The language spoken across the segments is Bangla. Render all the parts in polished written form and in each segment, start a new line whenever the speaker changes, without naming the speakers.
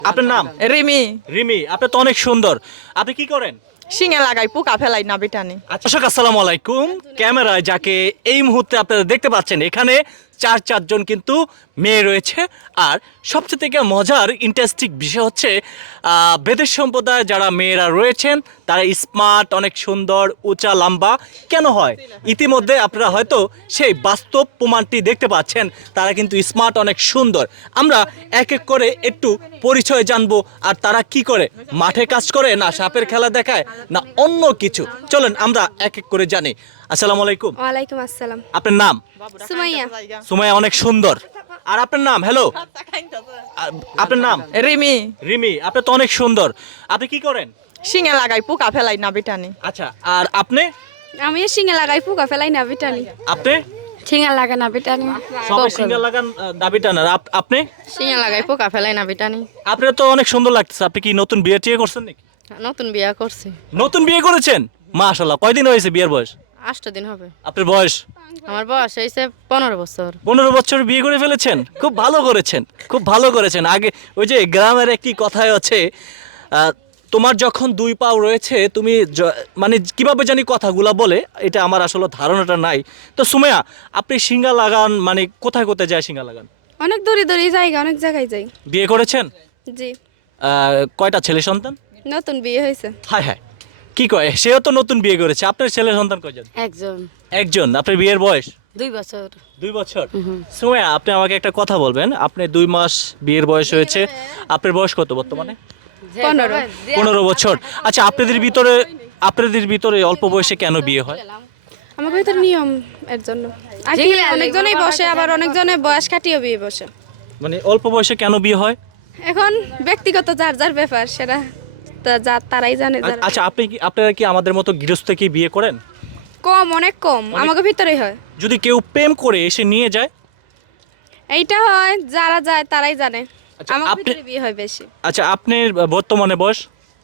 আপনার নাম?
রিমি।
রিমি, আপনি তো অনেক সুন্দর। আপনি কি করেন?
শিঙে লাগাই পোকা ফেলাই না বেটানি।
দর্শক আসসালামু আলাইকুম। ক্যামেরায় যাকে এই মুহূর্তে আপনারা দেখতে পাচ্ছেন, এখানে চারজন কিন্তু মেয়ে রয়েছে। আর সবচেয়ে থেকে মজার ইন্টারেস্টিং বিষয় হচ্ছে বেদের সম্প্রদায় যারা মেয়েরা রয়েছেন তারা স্মার্ট, অনেক সুন্দর, উঁচা লম্বা কেন হয়? ইতিমধ্যে আপনারা হয়তো সেই বাস্তব প্রমাণটি দেখতে পাচ্ছেন। তারা কিন্তু স্মার্ট, অনেক সুন্দর। আমরা এক এক করে একটু পরিচয় জানবো। আর তারা কি করে, মাঠে কাজ করে না সাপের খেলা দেখায় না অন্য কিছু? চলেন আমরা এক এক করে জানি। আসসালামু আলাইকুম।
ওয়ালাইকুম আসসালাম।
আপনার নাম?
সুমাইয়া।
সুমাইয়া, অনেক সুন্দর। আর আপনার নাম? হ্যালো, আপনার নাম?
রিমি।
রিমি, আপনি তো অনেক সুন্দর। আপনি কি করেন?
শিঙে লাগাই পোকা ফেলাই না বেটানি।
আচ্ছা, আর আপনি?
আমি শিঙে লাগাই পোকা ফেলাই না বিটানি।
আপনি?
শিঙে লাগা না বিটানি।
সবাই সিঙ্গেল লাগান, দাবিটা না। আপনি?
শিঙে লাগাই পোকা ফেলাই না বিটানি।
আপনি তো অনেক সুন্দর লাগতেছে। আপনি কি নতুন বিয়ে টিয়ে করছেন নাকি?
নতুন বিয়া করছি।
নতুন বিয়ে করেছেন? মাশাআল্লাহ। কয়দিন হয়েছে বিয়ের বয়স?
8 দিন হবে।
আপনার বয়স?
আমার বয়স হয়েছে 15 বছর।
15 বছর বিয়ে করে ফেলেছেন? খুব ভালো করেছেন, খুব ভালো করেছেন। আগে ওই যে গ্রামের একটি কথাই আছে, তোমার যখন দুই পাও রয়েছে তুমি মানে কিভাবে জানি কথাগুলা বলে, এটা আমার আসলে ধারণাটা নাই। তো সুমাইয়া, আপনি সিঙ্গা লাগান মানে কোথায় কোথায় যায় সিঙ্গা লাগান?
অনেক দূরে দূরে জায়গা, অনেক জায়গায় যাই।
বিয়ে করেছেন?
জি।
কয়টা ছেলে সন্তান?
নতুন বিয়ে হয়েছে।
হায় হায়, কি কয়, সেও তো নতুন বিয়ে করেছে। আপনার ছেলে সন্তান কয়জন?
একজন।
একজন। আপনার বিয়ের বয়স?
2 বছর।
2 বছর। সুমাইয়া, আপনি আমাকে একটা কথা বলবেন। আপনি 2 মাস বিয়ের বয়স হয়েছে, আপনার বয়স কত বর্তমানে?
15।
15 বছর। আচ্ছা, আপনাদের ভিতরে অল্প বয়সে কেন বিয়ে হয়?
আমার ভিতর নিয়ম এর জন্য। আর কি অনেকজনেই বসে, আবার অনেকজনে বয়স কাটিয়ে বিয়ে বসে।
মানে অল্প বয়সে কেন বিয়ে হয়?
এখন ব্যক্তিগত যার যার ব্যাপার, সেটা তারাই জানে। যারা
আচ্ছা, আপনারা কি আমাদের মতো গৃহস্থ কি বিয়ে করেন?
কম, অনেক কম আমাকে ভিতরেই হয়।
যদি কেউ প্রেম করে এসে নিয়ে যায়?
এইটা হয়, যারা যায় তারাই জানে।
আচ্ছা,
আমার ভিতরে বিয়ে হয় বেশি।
আচ্ছা, আপনার বর্তমানে বয়স?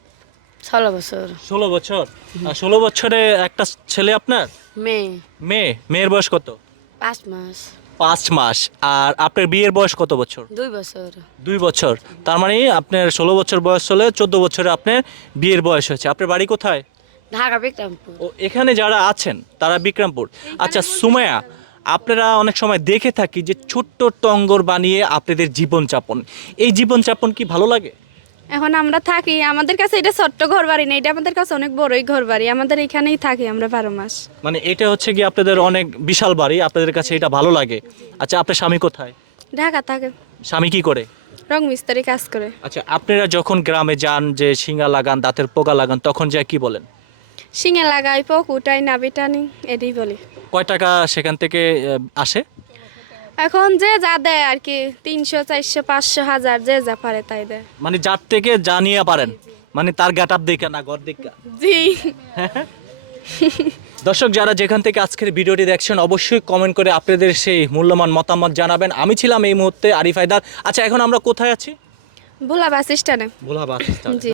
16 বছর।
16 বছর। আর 16 বছরে একটা ছেলে আপনার? মেয়ের বয়স কত?
5 মাস।
5 মাস। আর আপনার বিয়ের বয়স কত বছর?
2 বছর।
2 বছর। তার মানে আপনার 16 বছর বয়স হলে 14 বছরে আপনার বিয়ের বয়স হয়েছে। আপনার বাড়ি কোথায়?
ঢাকা বিক্রমপুর।
ও, এখানে যারা আছেন তারা বিক্রমপুর। আচ্ছা সুমাইয়া, আপনারা অনেক সময় দেখে থাকি যে ছোট্ট টঙ্গর বানিয়ে আপনাদের জীবনযাপন, এই জীবনযাপন কি ভালো লাগে?
এখন আমরা থাকি, আমাদের কাছে এটা ছোট্ট ঘর বাড়ি না, এটা আমাদের কাছে অনেক বড়ই ঘর বাড়ি। আমাদের এখানেই থাকি আমরা 12 মাস।
মানে এটা হচ্ছে কি আপনাদের অনেক বিশাল বাড়ি, আপনাদের কাছে এটা ভালো লাগে। আচ্ছা, আপনার স্বামী কোথায়?
ঢাকা থাকে,
স্বামী কি করে?
রং মিস্ত্রি কাজ করে।
আচ্ছা, আপনারা যখন গ্রামে যান যে শিঙা লাগান, দাঁতের পোকা লাগান, তখন যা কি বলেন?
শিঙে লাগাই, পোক উঠাই, নাবিটানি, এটাই বলি।
কয় টাকা সেখান থেকে আসে?
এখন যে যা দেয় আর কি, 300, 400, 500, 1000, যে যা পারে তাই দেয়।
মানে যার থেকে জানিয়ে পারেন, মানে তার গেট আপ দেখা না ঘর দেখা।
জি।
দর্শক যারা যেখান থেকে আজকের ভিডিওটি দেখছেন, অবশ্যই কমেন্ট করে আপনাদের সেই মূল্যবান মতামত জানাবেন। আমি ছিলাম এই মুহূর্তে আরিফ হায়দার। আচ্ছা, এখন আমরা কোথায় আছি?
ভোলা বাস স্ট্যান্ডে।
Bhola bus stand.
জি।